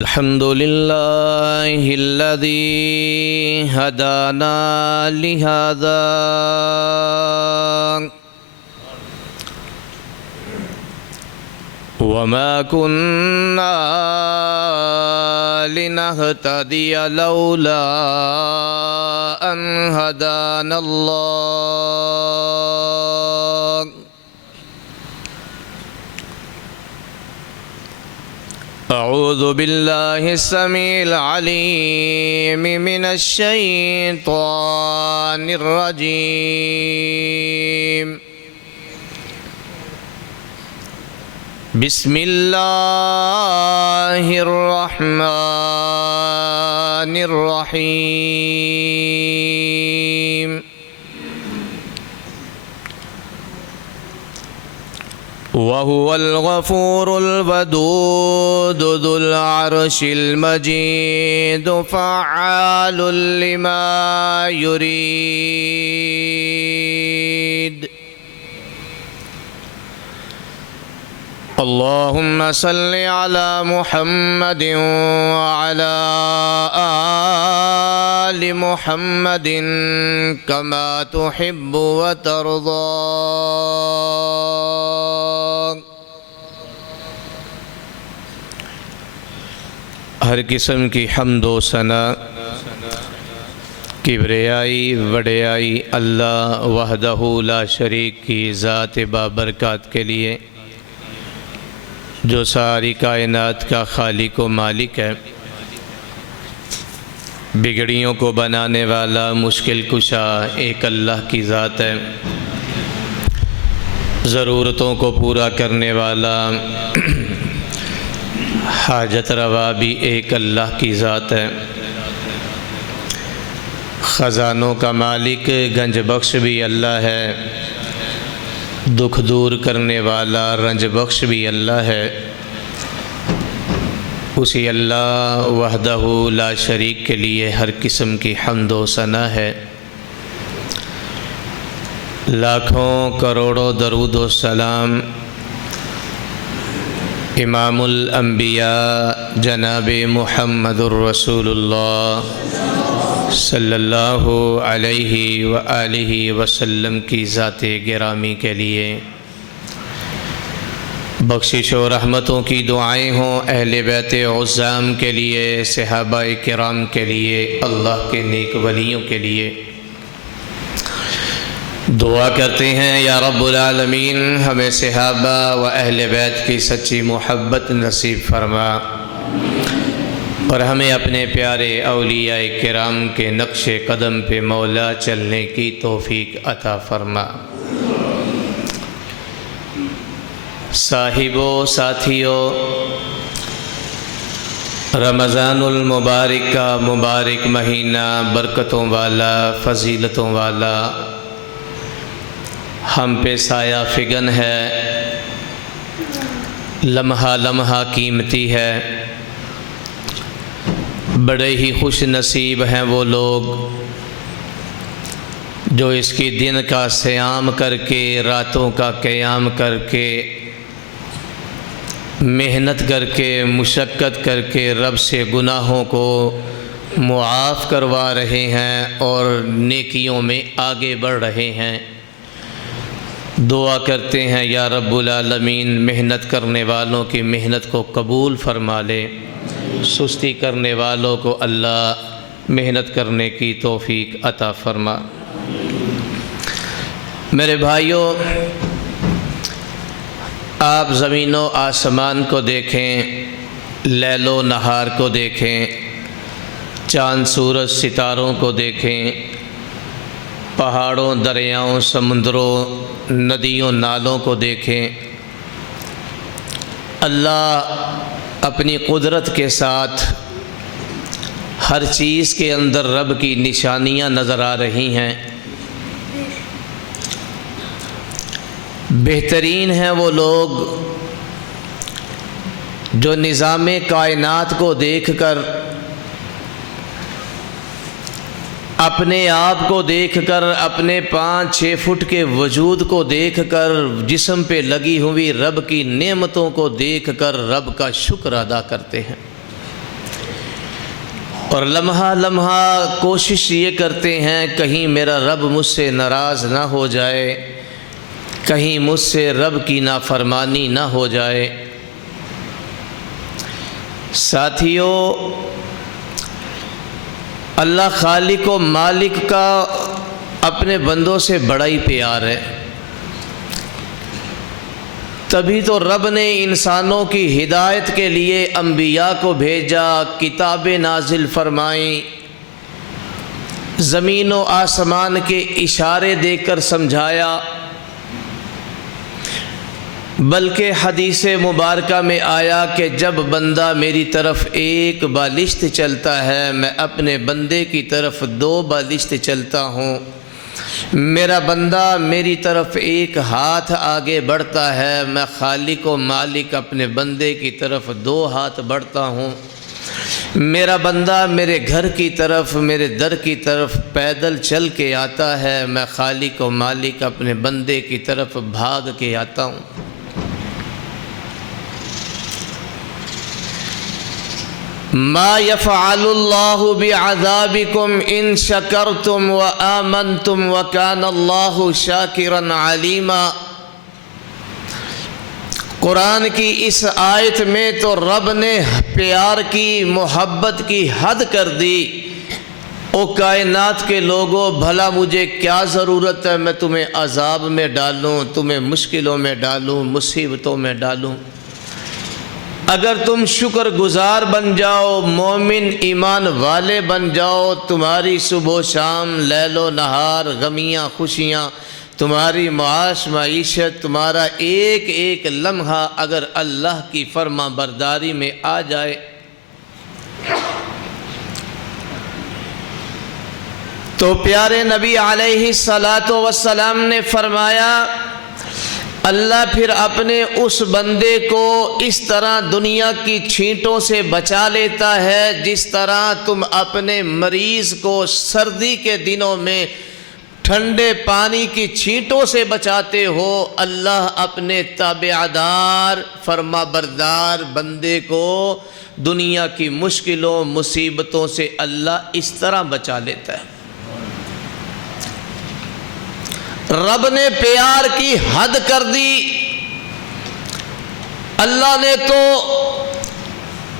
الحمد لله الذي هدانا لهذا وما كنا لنهتدي لولا أن هدانا الله أعوذ بالله السميع العليم من الشيطان الرجيم بسم الله الرحمن الرحيم وهو الغفور الودود ذو العرش المجيد فعال لما يريد اللهم صل على محمد وعلى آل محمد كما تحب وترضى ہر قسم کی حمد و ثنا کبریائی وڈیائی اللہ وحدہ لا شریک کی ذات بابرکات کے لیے جو ساری کائنات کا خالق و مالک ہے، بگڑیوں کو بنانے والا مشکل کشا ایک اللہ کی ذات ہے، ضرورتوں کو پورا کرنے والا حاجت روا بھی ایک اللہ کی ذات ہے، خزانوں کا مالک گنج بخش بھی اللہ ہے، دکھ دور کرنے والا رنج بخش بھی اللہ ہے۔ اسی اللہ وحدہ لا شریک کے لیے ہر قسم کی حمد و ثنا ہے، لاکھوں کروڑوں درود و سلام امام الانبیاء جناب محمد الرسول اللہ صلی اللہ علیہ وآلہ وسلم کی ذات گرامی کے لیے بخشش و رحمتوں کی دعائیں ہوں، اہل بیت عظام کے لیے، صحابہ کرام کے لیے، اللہ کے نیک ولیوں کے لیے دعا کرتے ہیں یا رب العالمین ہمیں صحابہ و اہل بیت کی سچی محبت نصیب فرما اور ہمیں اپنے پیارے اولیاء کرام کے نقش قدم پہ مولا چلنے کی توفیق عطا فرما۔ صاحبوں، ساتھیوں، رمضان المبارک کا مبارک مہینہ برکتوں والا، فضیلتوں والا ہم پہ سایہ فگن ہے، لمحہ لمحہ قیمتی ہے۔ بڑے ہی خوش نصیب ہیں وہ لوگ جو اس کی دن کا صیام کر کے، راتوں کا قیام کر کے، محنت کر کے، مشقت کر کے رب سے گناہوں کو معاف کروا رہے ہیں اور نیکیوں میں آگے بڑھ رہے ہیں۔ دعا کرتے ہیں یا رب العالمین محنت کرنے والوں کی محنت کو قبول فرما لے، سستی کرنے والوں کو اللہ محنت کرنے کی توفیق عطا فرما۔ میرے بھائیوں، آپ زمین و آسمان کو دیکھیں، لیل و نہار کو دیکھیں، چاند سورج ستاروں کو دیکھیں، پہاڑوں، دریاؤں، سمندروں، ندیوں، نالوں کو دیکھیں۔ اللہ اپنی قدرت کے ساتھ ہر چیز کے اندر رب کی نشانیاں نظر آ رہی ہیں۔ بہترین ہیں وہ لوگ جو نظام کائنات کو دیکھ کر، اپنے آپ کو دیکھ کر، اپنے 5-6 فٹ کے وجود کو دیکھ کر، جسم پہ لگی ہوئی رب کی نعمتوں کو دیکھ کر رب کا شکر ادا کرتے ہیں۔ اور لمحہ لمحہ کوشش یہ کرتے ہیں کہیں میرا رب مجھ سے ناراض نہ ہو جائے، کہیں مجھ سے رب کی نافرمانی نہ ہو جائے۔ ساتھیو، اللہ خالق و مالک کا اپنے بندوں سے بڑا ہی پیار ہے، تبھی تو رب نے انسانوں کی ہدایت کے لیے انبیاء کو بھیجا، کتابیں نازل فرمائیں، زمین و آسمان کے اشارے دے کر سمجھایا، بلکہ حدیث مبارکہ میں آیا کہ جب بندہ میری طرف ایک بالشت چلتا ہے، میں اپنے بندے کی طرف 2 بالشت چلتا ہوں، میرا بندہ میری طرف ایک ہاتھ آگے بڑھتا ہے، میں خالق و مالک اپنے بندے کی طرف 2 ہاتھ بڑھتا ہوں، میرا بندہ میرے گھر کی طرف، میرے در کی طرف پیدل چل کے آتا ہے، میں خالق و مالک اپنے بندے کی طرف بھاگ کے آتا ہوں۔ ما يفعل الله بعذابكم ان شكرتم وآمنتم وكان الله شاكرا عليما۔ قرآن کی اس آیت میں تو رب نے پیار کی، محبت کی حد کر دی۔ او کائنات کے لوگوں، بھلا مجھے کیا ضرورت ہے میں تمہیں عذاب میں ڈالوں، تمہیں مشکلوں میں ڈالوں، مصیبتوں میں ڈالوں؟ اگر تم شکر گزار بن جاؤ، مومن ایمان والے بن جاؤ، تمہاری صبح و شام، لیل و نہار، غمیاں خوشیاں، تمہاری معاش معیشت، تمہارا ایک ایک لمحہ اگر اللہ کی فرما برداری میں آ جائے، تو پیارے نبی علیہ السلام نے فرمایا اللہ پھر اپنے اس بندے کو اس طرح دنیا کی چھینٹوں سے بچا لیتا ہے جس طرح تم اپنے مریض کو سردی کے دنوں میں ٹھنڈے پانی کی چھینٹوں سے بچاتے ہو۔ اللہ اپنے تابعدار فرما بردار بندے کو دنیا کی مشکلوں مصیبتوں سے اللہ اس طرح بچا لیتا ہے۔ رب نے پیار کی حد کر دی۔ اللہ نے تو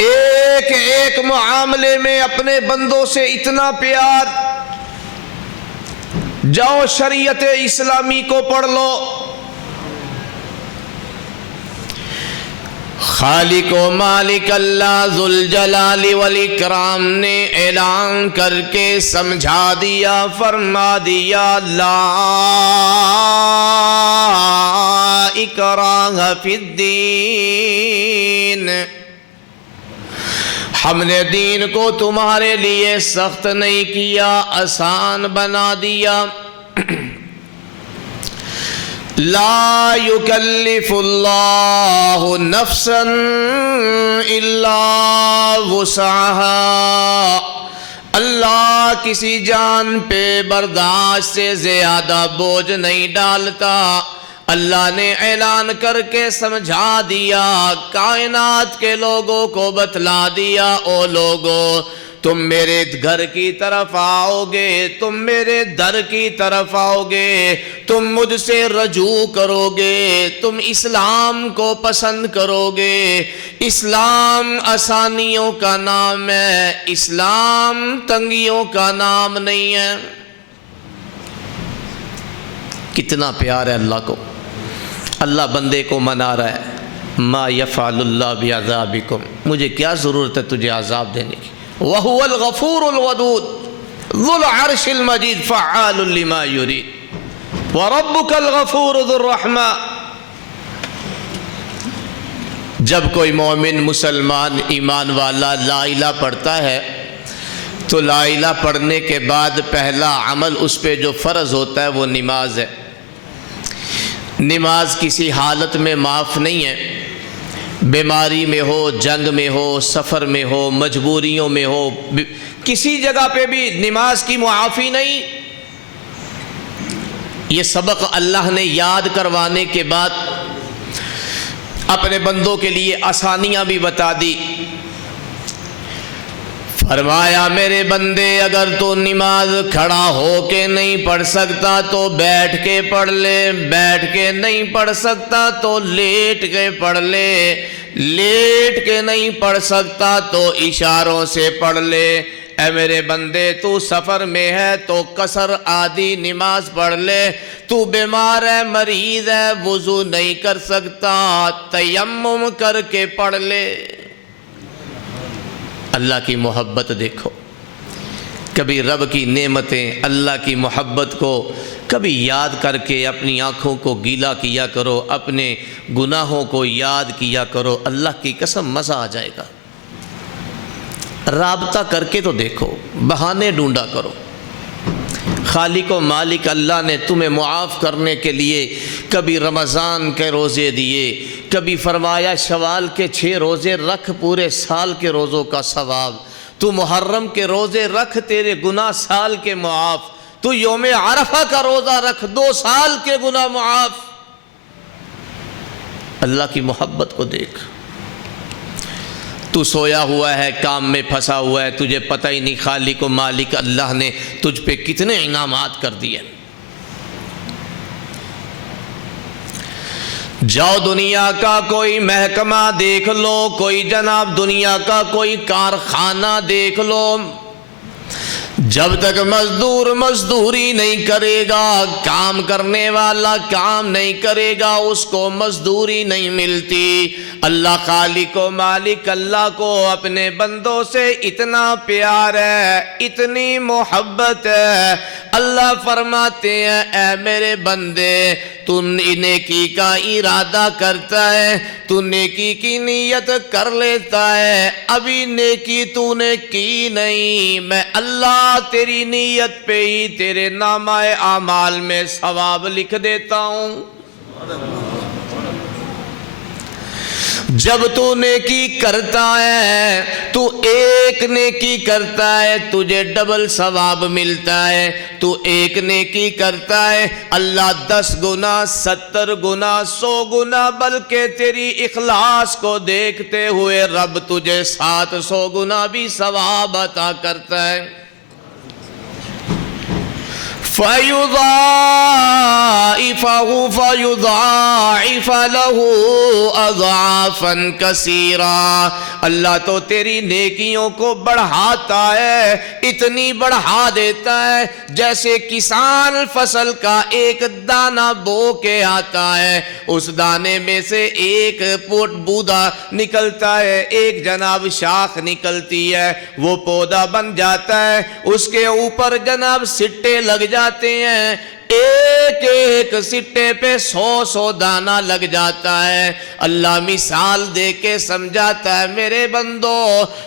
ایک ایک معاملے میں اپنے بندوں سے اتنا پیار، جاؤ شریعت اسلامی کو پڑھ لو، خالق و مالک اللہ ذوالجلال والاکرام نے اعلان کر کے سمجھا دیا، فرما دیا لا اکراہ فی الدین، ہم نے دین کو تمہارے لیے سخت نہیں کیا، آسان بنا دیا۔ لا یکلف اللہ نفسا الا وسعها، اللہ کسی جان پہ برداشت سے زیادہ بوجھ نہیں ڈالتا۔ اللہ نے اعلان کر کے سمجھا دیا، کائنات کے لوگوں کو بتلا دیا، او لوگوں تم میرے گھر کی طرف آؤ گے، تم میرے در کی طرف آؤ گے، تم مجھ سے رجوع کرو گے، تم اسلام کو پسند کرو گے۔ اسلام آسانیوں کا نام ہے، اسلام تنگیوں کا نام نہیں ہے۔ کتنا پیار ہے اللہ کو، اللہ بندے کو منا رہا ہے، ما یفعل اللہ بعذابکم، مجھے کیا ضرورت ہے تجھے عذاب دینے کی، وَهُوَ الْغَفُورُ الْوَدُودُ ذُو الْعَرْشِ الْمَجِيدُ فَعَّالٌ لِمَا يُرِيدُ وَرَبُّكَ الْغَفُورُ ذُو الرَّحْمَةِ۔ جب کوئی مومن مسلمان ایمان والا لا الہ پڑھتا ہے تو لا الہ پڑھنے کے بعد پہلا عمل اس پہ جو فرض ہوتا ہے وہ نماز ہے۔ نماز کسی حالت میں معاف نہیں ہے، بیماری میں ہو، جنگ میں ہو، سفر میں ہو، مجبوریوں میں ہو، کسی جگہ پہ بھی نماز کی معافی نہیں۔ یہ سبق اللہ نے یاد کروانے کے بعد اپنے بندوں کے لیے آسانیاں بھی بتا دی۔ فرمایا میرے بندے اگر تو نماز کھڑا ہو کے نہیں پڑھ سکتا تو بیٹھ کے پڑھ لے، بیٹھ کے نہیں پڑھ سکتا تو لیٹ کے پڑھ لے، لیٹ کے نہیں پڑھ سکتا تو اشاروں سے پڑھ لے۔ اے میرے بندے تو سفر میں ہے تو قصر آدھی نماز پڑھ لے، تو بیمار ہے مریض ہے وضو نہیں کر سکتا تیمم کر کے پڑھ لے۔ اللہ کی محبت دیکھو، کبھی رب کی نعمتیں، اللہ کی محبت کو کبھی یاد کر کے اپنی آنکھوں کو گیلا کیا کرو، اپنے گناہوں کو یاد کیا کرو، اللہ کی قسم مزہ آ جائے گا۔ رابطہ کر کے تو دیکھو، بہانے ڈھونڈا کرو۔ خالق و مالک اللہ نے تمہیں معاف کرنے کے لیے کبھی رمضان کے روزے دیے، کبھی فرمایا شوال کے 6 روزے رکھ پورے سال کے روزوں کا ثواب، تو محرم کے روزے رکھ تیرے گناہ سال کے معاف، تو یوم عرفہ کا روزہ رکھ 2 سال کے گناہ معاف۔ اللہ کی محبت کو دیکھ۔ تو سویا ہوا ہے، کام میں پھنسا ہوا ہے، تجھے پتہ ہی نہیں خالق و مالک اللہ نے تجھ پہ کتنے انعامات کر دیے۔ جاؤ دنیا کا کوئی محکمہ دیکھ لو، کوئی جناب دنیا کا کوئی کارخانہ دیکھ لو، جب تک مزدور مزدوری نہیں کرے گا، کام کرنے والا کام نہیں کرے گا، اس کو مزدوری نہیں ملتی۔ اللہ خالق و مالک اللہ کو اپنے بندوں سے اتنا پیار ہے، اتنی محبت ہے، اللہ فرماتے ہیں اے میرے بندے تو نیکی کا ارادہ کرتا ہے، تو نیکی کی نیت کر لیتا ہے، ابھی نیکی تو نے کی نہیں، میں اللہ تیری نیت پہ ہی تیرے نامہ اعمال میں ثواب لکھ دیتا ہوں۔ جب تو نیکی کرتا ہے، تو ایک نیکی کرتا ہے تجھے ڈبل ثواب ملتا ہے، تو ایک نیکی کرتا ہے اللہ 10 گنا 70 گنا 100 گنا، بلکہ تیری اخلاص کو دیکھتے ہوئے رب تجھے 700 گنا بھی ثواب عطا کرتا ہے۔ فَيُضَاعِفَهُ فَيُضَاعِفَ لَهُ أَضْعَافًا كَثِيرًا، اللہ تو تیری نیکیوں کو بڑھاتا ہے، اتنی بڑھا دیتا ہے جیسے کسان فصل کا ایک دانہ بو کے آتا ہے، اس دانے میں سے ایک بودا نکلتا ہے، ایک جناب شاخ نکلتی ہے، وہ پودا بن جاتا ہے، اس کے اوپر جناب سٹے لگ جاتے ہیں، ایک ایک سٹے پہ 100 دانہ لگ جاتا ہے۔ اللہ مثال دے کے سمجھاتا ہے میرے بندو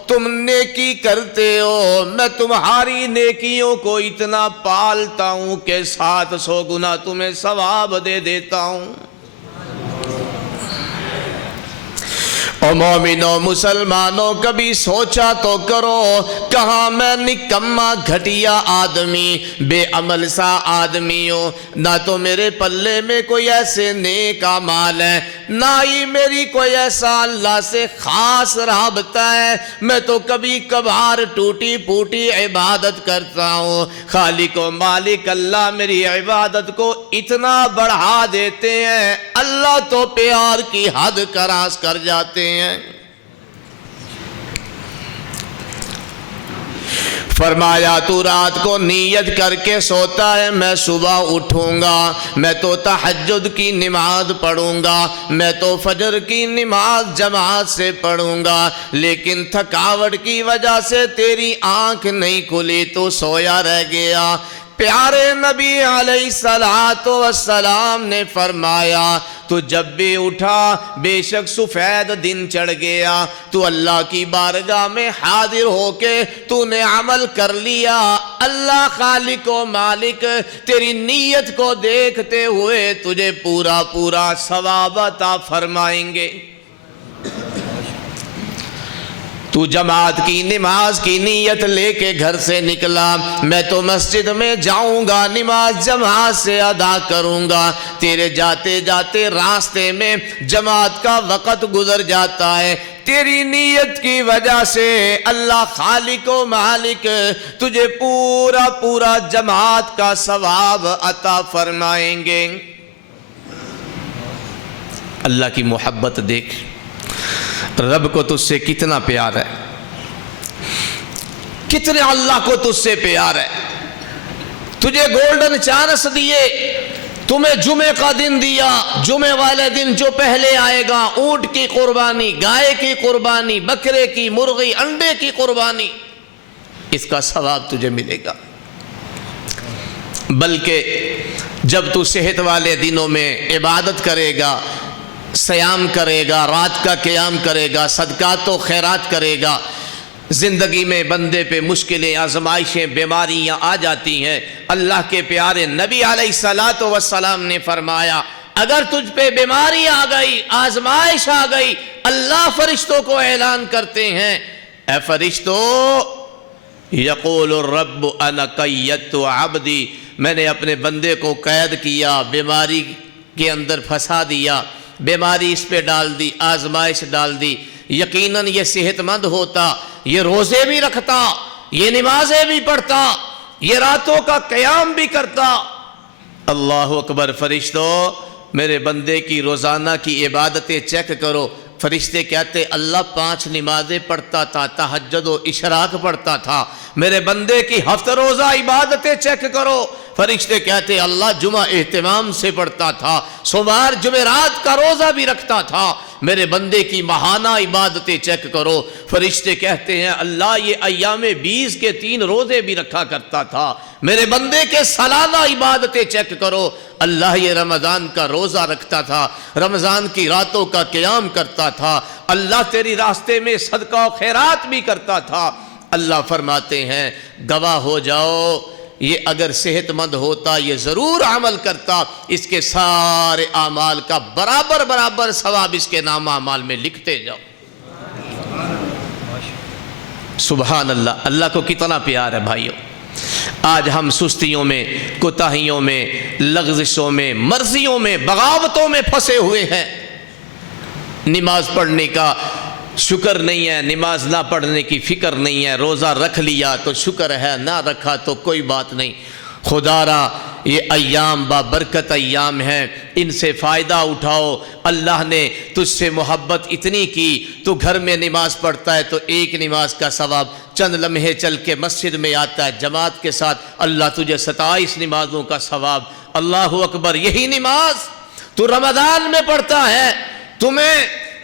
تم نیکی کرتے ہو، میں تمہاری نیکیوں کو اتنا پالتا ہوں کہ 700 گنا تمہیں ثواب دے دیتا ہوں۔ او مومنوں مسلمانوں کبھی سوچا تو کرو، کہاں میں نکما گھٹیا آدمی بے عمل سا آدمی ہوں، نہ تو میرے پلے میں کوئی ایسے نیک اعمال ہے، نہ ہی میری کوئی ایسا اللہ سے خاص رابطہ ہے، میں تو کبھی کبھار ٹوٹی پھوٹی عبادت کرتا ہوں۔ خالق و مالک اللہ میری عبادت کو اتنا بڑھا دیتے ہیں، اللہ تو پیار کی حد کراس کر جاتے ہیں۔ فرمایا تو رات کو نیت کر کے سوتا ہے میں صبح اٹھوں گا، میں تو تہجد کی نماز پڑھوں گا، میں تو فجر کی نماز جماعت سے پڑھوں گا، لیکن تھکاوٹ کی وجہ سے تیری آنکھ نہیں کھلی، تو سویا رہ گیا۔ پیارے نبی علیہ السلام نے فرمایا تو جب بھی اٹھا بے شک سفید دن چڑھ گیا، تو اللہ کی بارگاہ میں حاضر ہو کے تو نے عمل کر لیا، اللہ خالق و مالک تیری نیت کو دیکھتے ہوئے تجھے پورا پورا ثواب عطا فرمائیں گے۔ تو جماعت کی نماز کی نیت لے کے گھر سے نکلا، میں تو مسجد میں جاؤں گا، نماز جماعت سے ادا کروں گا، تیرے جاتے جاتے راستے میں جماعت کا وقت گزر جاتا ہے، تیری نیت کی وجہ سے اللہ خالق و مالک تجھے پورا پورا جماعت کا ثواب عطا فرمائیں گے۔ اللہ کی محبت دیکھ، رب کو تجھ سے کتنا پیار ہے، کتنے اللہ کو تجھ سے پیار ہے۔ تجھے گولڈن چانس دیے، تمہیں جمعے کا دن دیا، جمعے والے دن جو پہلے آئے گا اونٹ کی قربانی، گائے کی قربانی، بکرے کی، مرغی، انڈے کی قربانی، اس کا ثواب تجھے ملے گا۔ بلکہ جب تو صحت والے دنوں میں عبادت کرے گا، صیام کرے گا، رات کا قیام کرے گا، صدقات و خیرات کرے گا، زندگی میں بندے پہ مشکلیں، آزمائشیں، بیماریاں آ جاتی ہیں، اللہ کے پیارے نبی علیہ السلام نے فرمایا اگر تجھ پہ بیماری آ گئی، آزمائش آ گئی، اللہ فرشتوں کو اعلان کرتے ہیں، اے فرشتو یقول الرب انا قیدت عبدی، میں نے اپنے بندے کو قید کیا، بیماری کے اندر پھنسا دیا، بیماری اس پہ ڈال دی، آزمائش ڈال دی، یقیناً یہ صحت مند ہوتا، یہ روزے بھی رکھتا، یہ نمازیں بھی پڑھتا، یہ راتوں کا قیام بھی کرتا۔ اللہ اکبر، فرشتو میرے بندے کی روزانہ کی عبادتیں چیک کرو۔ فرشتے کہتے اللہ 5 نمازیں پڑھتا تھا، تہجد و اشراق پڑھتا تھا، میرے بندے کی ہفتہ روزہ عبادتیں چیک کرو۔ فرشتے کہتے اللہ جمعہ اہتمام سے پڑھتا تھا، سوموار جمعرات کا روزہ بھی رکھتا تھا، میرے بندے کی ماہانہ عبادتیں چیک کرو۔ فرشتے کہتے ہیں اللہ یہ ایام 20 کے 3 روزے بھی رکھا کرتا تھا، میرے بندے کے سالانہ عبادتیں چیک کرو۔ اللہ یہ رمضان کا روزہ رکھتا تھا، رمضان کی راتوں کا قیام کرتا تھا، اللہ تیری راستے میں صدقہ و خیرات بھی کرتا تھا۔ اللہ فرماتے ہیں گواہ ہو جاؤ یہ اگر صحت مند ہوتا یہ ضرور عمل کرتا، اس کے سارے اعمال کا برابر برابر ثواب اس کے نام اعمال میں لکھتے جاؤ۔ سبحان اللہ، اللہ کو کتنا پیار ہے بھائیوں۔ آج ہم سستیوں میں، کوتاہیوں میں، لغزشوں میں، مرضیوں میں، بغاوتوں میں پھنسے ہوئے ہیں۔ نماز پڑھنے کا شکر نہیں ہے، نماز نہ پڑھنے کی فکر نہیں ہے، روزہ رکھ لیا تو شکر ہے، نہ رکھا تو کوئی بات نہیں۔ خدا را یہ ایام بابرکت ایام ہیں، ان سے فائدہ اٹھاؤ۔ اللہ نے تجھ سے محبت اتنی کی، تو گھر میں نماز پڑھتا ہے تو ایک نماز کا ثواب چند لمحے چل کے مسجد میں آتا ہے جماعت کے ساتھ، اللہ تجھے 27 نمازوں کا ثواب۔ اللہ اکبر، یہی نماز تو رمضان میں پڑھتا ہے، تمہیں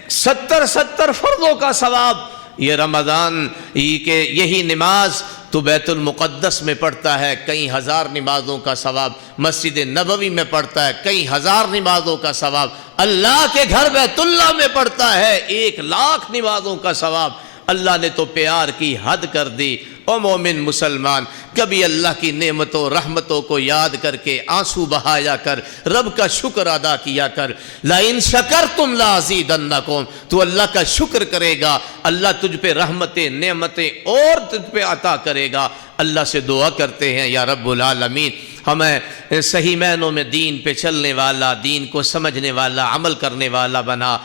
70 فرضوں کا ثواب۔ یہ رمضان کہ یہی نماز تو بیت المقدس میں پڑھتا ہے، کئی ہزار نمازوں کا ثواب، مسجد نبوی میں پڑھتا ہے، کئی ہزار نمازوں کا ثواب، اللہ کے گھر بیت اللہ میں پڑھتا ہے 1,00,000 نمازوں کا ثواب۔ اللہ نے تو پیار کی حد کر دی۔ او مومن مسلمان، کبھی اللہ کی نعمتوں رحمتوں کو یاد کر کے آنسو بہایا کر، رب کا شکر ادا کیا کر۔ لَإِن شَكَرْتُمْ لَأَزِيدَنَّكُمْ، تو اللہ کا شکر کرے گا، اللہ تجھ پہ رحمتیں نعمتیں اور تجھ پہ عطا کرے گا۔ اللہ سے دعا کرتے ہیں یا رب العالمین ہمیں صحیح معنوں میں دین پہ چلنے والا، دین کو سمجھنے والا، عمل کرنے والا بنا۔